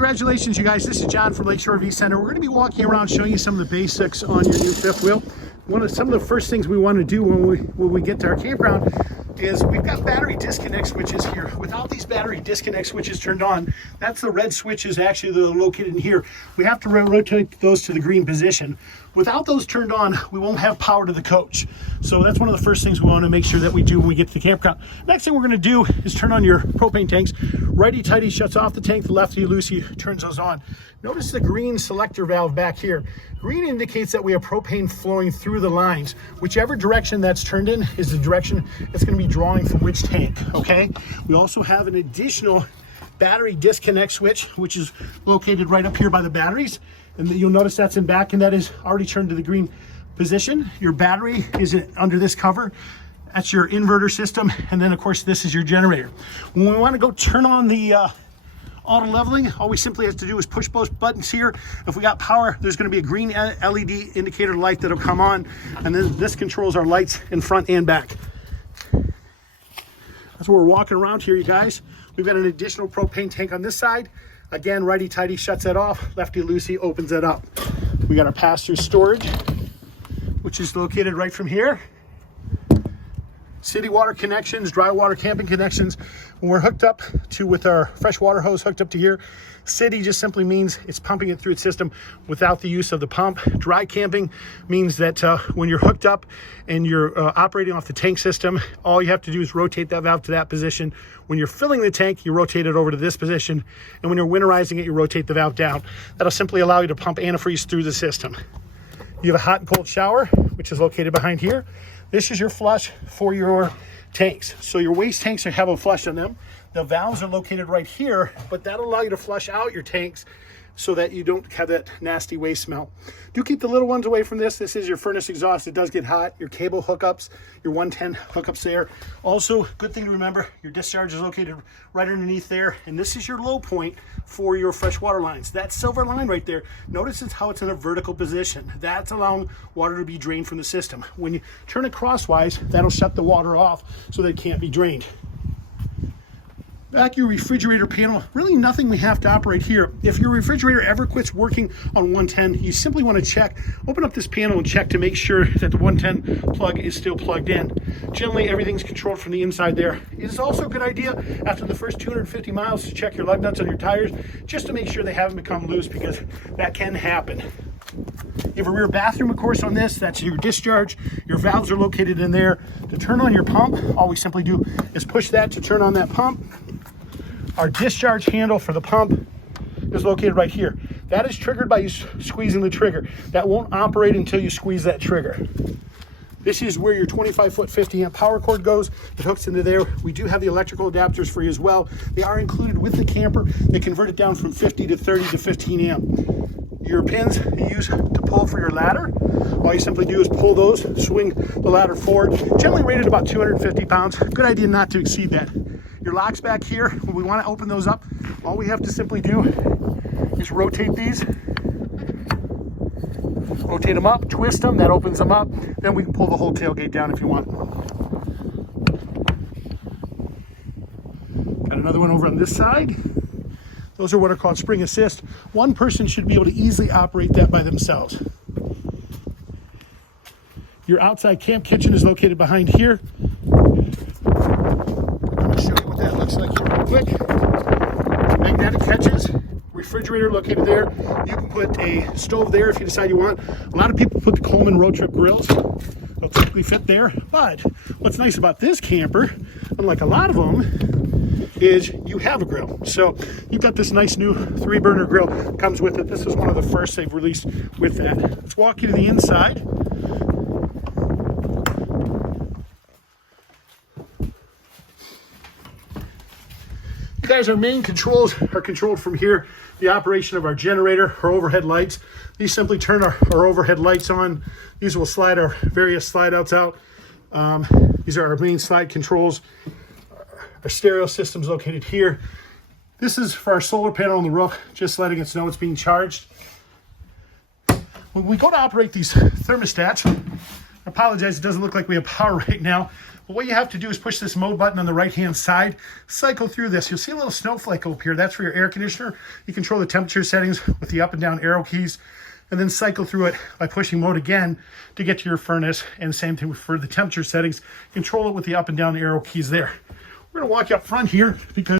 Congratulations, you guys. This is John from Lakeshore RV Center. We're going to be walking around showing you some of the basics on your new fifth wheel. Some of the first things we want to do when we get to our campground is we've got battery disconnect switches here. Without these battery disconnect switches turned on, that's the red switches actually that are located in here. We have to rotate those to the green position. Without those turned on, we won't have power to the coach. So that's one of the first things we want to make sure that we do when we get to the campground. Next thing we're going to do is turn on your propane tanks. Righty-tighty shuts off the tank, the lefty-loosey turns those on. Notice the green selector valve back here. Green indicates that we have propane flowing through the lines. Whichever direction that's turned in is the direction it's going to be drawing from which tank, okay? We also have an additional battery disconnect switch, which is located right up here by the batteries. And you'll notice that's in back, and that is already turned to the green position. Your battery is under this cover. That's your inverter system. And then, of course, this is your generator. When we want to go turn on the auto leveling, all we simply have to do is push both buttons here. If we got power, there's going to be a green LED indicator light that'll come on, and then this controls our lights in front and back. That's what we're walking around here, you guys. We've got an additional propane tank on this side. Again, righty-tighty shuts that off, lefty-loosey opens it up. We got our pass-through storage, which is located right from here. City water connections, dry water camping connections. When we're hooked up to with our freshwater hose hooked up to here, city just simply means it's pumping it through its system without the use of the pump. Dry camping means that when you're hooked up and you're operating off the tank system, all you have to do is rotate that valve to that position. When you're filling the tank, you rotate it over to this position. And when you're winterizing it, you rotate the valve down. That'll simply allow you to pump antifreeze through the system. You have a hot and cold shower, which is located behind here. This is your flush for your tanks. So your waste tanks have a flush on them. The valves are located right here, but that'll allow you to flush out your tanks so that you don't have that nasty waste smell. Do keep the little ones away from this. This is your furnace exhaust. It does get hot. Your cable hookups, your 110 hookups there. Also, good thing to remember, your discharge is located right underneath there, and this is your low point for your freshwater lines. That silver line right there, notice how it's in a vertical position. That's allowing water to be drained from the system. When you turn it crosswise, that'll shut the water off so that it can't be drained. Back your refrigerator panel, really nothing we have to operate here. If your refrigerator ever quits working on 110, you simply want to check, open up this panel and check to make sure that the 110 plug is still plugged in. Generally, everything's controlled from the inside there. It is also a good idea after the first 250 miles to check your lug nuts on your tires just to make sure they haven't become loose, because that can happen. You have a rear bathroom, of course, on this. That's your discharge. Your valves are located in there. To turn on your pump, all we simply do is push that to turn on that pump. Our discharge handle for the pump is located right here. That is triggered by you squeezing the trigger. That won't operate until you squeeze that trigger. This is where your 25-foot 50-amp power cord goes. It hooks into there. We do have the electrical adapters for you as well. They are included with the camper. They convert it down from 50 to 30 to 15 amp. Your pins you use to pull for your ladder, all you simply do is pull those, swing the ladder forward. Generally rated about 250 pounds. Good idea not to exceed that. Your locks back here, when we want to open those up, all we have to simply do is rotate these. Rotate them up, twist them, that opens them up. Then we can pull the whole tailgate down if you want. Got another one over on this side. Those are what are called spring assist. One person should be able to easily operate that by themselves. Your outside camp kitchen is located behind here. I'm going to show you what that looks like here real quick. Magnetic catches, refrigerator located there. You can put a stove there if you decide you want. A lot of people put the Coleman road trip grills. They'll typically fit there. But what's nice about this camper, unlike a lot of them, is you have a grill. So you've got this nice new 3-burner grill that comes with it. This is one of the first they've released with that. Let's walk you to the inside. You guys, our main controls are controlled from here. The operation of our generator, our overhead lights. These simply turn our overhead lights on. These will slide our various slide outs out. These are our main slide controls. Our stereo system's located here. This is for our solar panel on the roof, just letting us know it's being charged. When we go to operate these thermostats, I apologize, it doesn't look like we have power right now. But what you have to do is push this mode button on the right-hand side, cycle through this. You'll see a little snowflake up here. That's for your air conditioner. You control the temperature settings with the up and down arrow keys, and then cycle through it by pushing mode again to get to your furnace. And same thing for the temperature settings. Control it with the up and down arrow keys there. We're gonna walk you up front here because